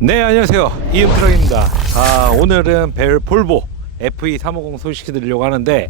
네 안녕하세요. 이음트럭입니다. 아 오늘은 벨 볼보 FE350 소식 드리려고 하는데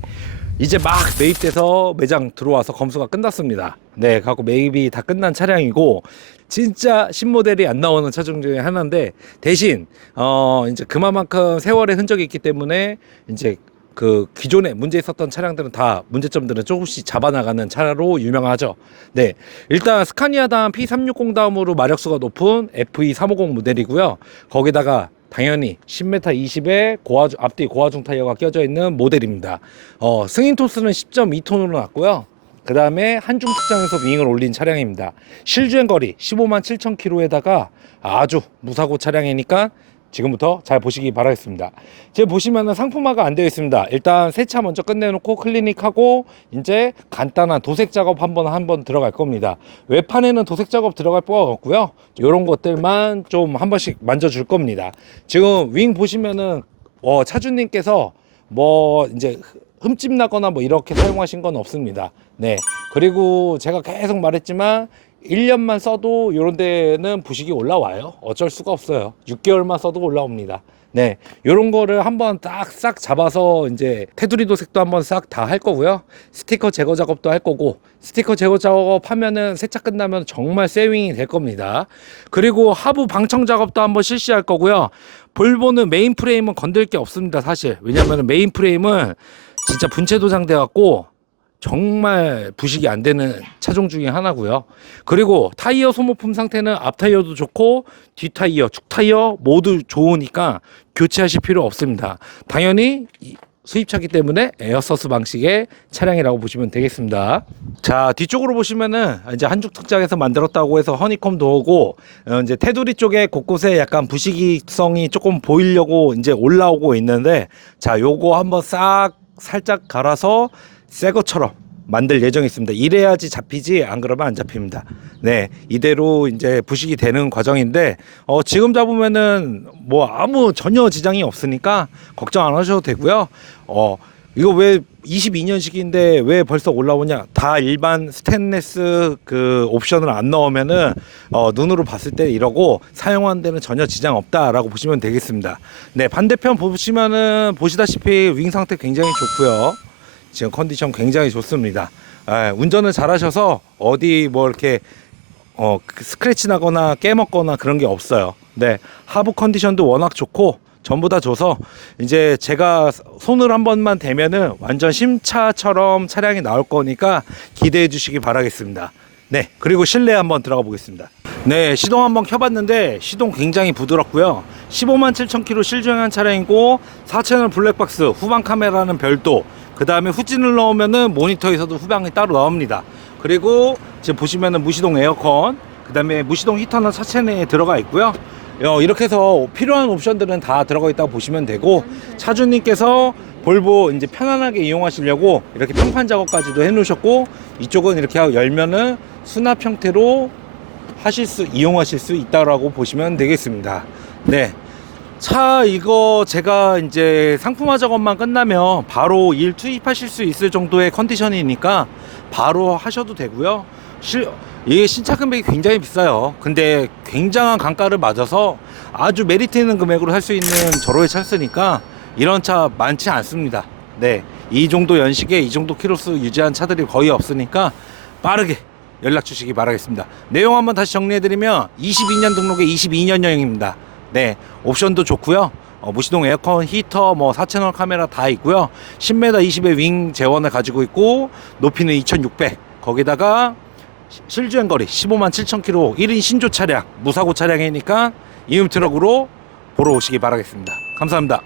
이제 막 매입돼서 매장 들어와서 검수가 끝났습니다. 네 갖고 매입이 다 끝난 차량이고 진짜 신모델이 안 나오는 차종 중에 하나인데 대신 어 이제 그만큼 세월의 흔적이 있기 때문에 이제 그 기존에 문제 있었던 차량들은 다 문제점들은 조금씩 잡아나가는 차로 유명하죠. 네. 일단 스카니아 다음 P360 다음으로 마력수가 높은 FE350 모델이고요. 거기다가 당연히 10m 20에 고화중, 앞뒤 고화중 타이어가 껴져 있는 모델입니다. 어, 승인 토스는 10.2톤으로 났고요. 그 다음에 한중 특장에서 윙을 올린 차량입니다. 실주행 거리 15만 7천 킬로에다가 아주 무사고 차량이니까 지금부터 잘 보시기 바라겠습니다. 지금 보시면은 상품화가 안 되어 있습니다. 일단 세차 먼저 끝내놓고 클리닉하고 이제 간단한 도색 작업 한번 한번 들어갈 겁니다. 외판에는 도색 작업 들어갈 거 없고요. 이런 것들만 좀 한 번씩 만져줄 겁니다. 지금 윙 보시면은 어, 차주님께서 뭐 이제 흠집 나거나 뭐 이렇게 사용하신 건 없습니다. 네. 그리고 제가 계속 말했지만 1년만 써도 이런 데는 부식이 올라와요. 어쩔 수가 없어요. 6개월만 써도 올라옵니다. 네. 요런 거를 한번 딱 싹 잡아서 이제 테두리 도색도 한번 싹 다 할 거고요. 스티커 제거 작업도 할 거고 스티커 제거 작업 하면은 세차 끝나면 정말 세윙이 될 겁니다. 그리고 하부 방청 작업도 한번 실시할 거고요. 볼보는 메인 프레임은 건들 게 없습니다, 사실. 왜냐면은 메인 프레임은 진짜 분체 도장돼 갖고 정말 부식이 안 되는 차종 중에 하나고요. 그리고 타이어 소모품 상태는 앞 타이어도 좋고 뒷 타이어, 축 타이어 모두 좋으니까 교체하실 필요 없습니다. 당연히 이 수입차기 때문에 에어서스 방식의 차량이라고 보시면 되겠습니다. 자 뒤쪽으로 보시면은 이제 한죽 특장에서 만들었다고 해서 허니콤 도어고 어, 이제 테두리 쪽에 곳곳에 약간 부식이성이 조금 보이려고 이제 올라오고 있는데 자 요거 한번 싹 살짝 갈아서 새 것처럼 만들 예정이 있습니다. 이래야지 잡히지 안 그러면 안 잡힙니다. 네, 이대로 이제 부식이 되는 과정인데 어, 지금 잡으면은 뭐 아무 전혀 지장이 없으니까 걱정 안 하셔도 되고요. 어, 이거 왜 22년식인데 왜 벌써 올라오냐? 다 일반 스테인레스 그 옵션을 안 넣으면은 어, 눈으로 봤을 때 이러고 사용하는 데는 전혀 지장 없다라고 보시면 되겠습니다. 네, 반대편 보시면은 보시다시피 윙 상태 굉장히 좋고요. 지금 컨디션 굉장히 좋습니다. 예, 운전을 잘하셔서 어디 뭐 이렇게 어, 그 스크래치 나거나 깨먹거나 그런 게 없어요. 네, 하부 컨디션도 워낙 좋고 전부 다 줘서 이제 제가 손을 한 번만 대면은 완전 심차처럼 차량이 나올 거니까 기대해 주시기 바라겠습니다. 네, 그리고 실내 한번 들어가 보겠습니다. 네, 시동 한번 켜봤는데 시동 굉장히 부드럽고요. 15만 7천 킬로 실주행한 차량이고 4채널 블랙박스 후방 카메라는 별도. 그 다음에 후진을 넣으면은 모니터에서도 후방이 따로 나옵니다. 그리고 지금 보시면은 무시동 에어컨, 그 다음에 무시동 히터는 차체 내에 들어가 있고요. 어, 이렇게 해서 필요한 옵션들은 다 들어가 있다고 보시면 되고 차주님께서 볼보 이제 편안하게 이용하시려고 이렇게 평판 작업까지도 해 놓으셨고 이쪽은 이렇게 열면은 수납 형태로 하실 수 이용하실 수 있다라고 보시면 되겠습니다. 네. 차 이거 제가 이제 상품화 작업만 끝나면 바로 일 투입하실 수 있을 정도의 컨디션이니까 바로 하셔도 되고요. 실 이게 신차 금액이 굉장히 비싸요. 근데 굉장한 강가를 맞아서 아주 메리트 있는 금액으로 할수 있는 저로의 차쓰니까 이런 차 많지 않습니다. 네. 이 정도 연식에 이 정도 키로수 유지한 차들이 거의 없으니까 빠르게 연락 주시기 바라겠습니다. 내용 한번 다시 정리해드리면 22년 등록에 22년형입니다. 네, 옵션도 좋고요. 어, 무시동 에어컨, 히터, 뭐 4채널 카메라 다 있고요. 10m 20의 윙 재원을 가지고 있고 높이는 2,600. 거기다가 시- 실주행 거리 15만 7천 킬로 1인 신조 차량, 무사고 차량이니까 이음 트럭으로 보러 오시기 바라겠습니다. 감사합니다.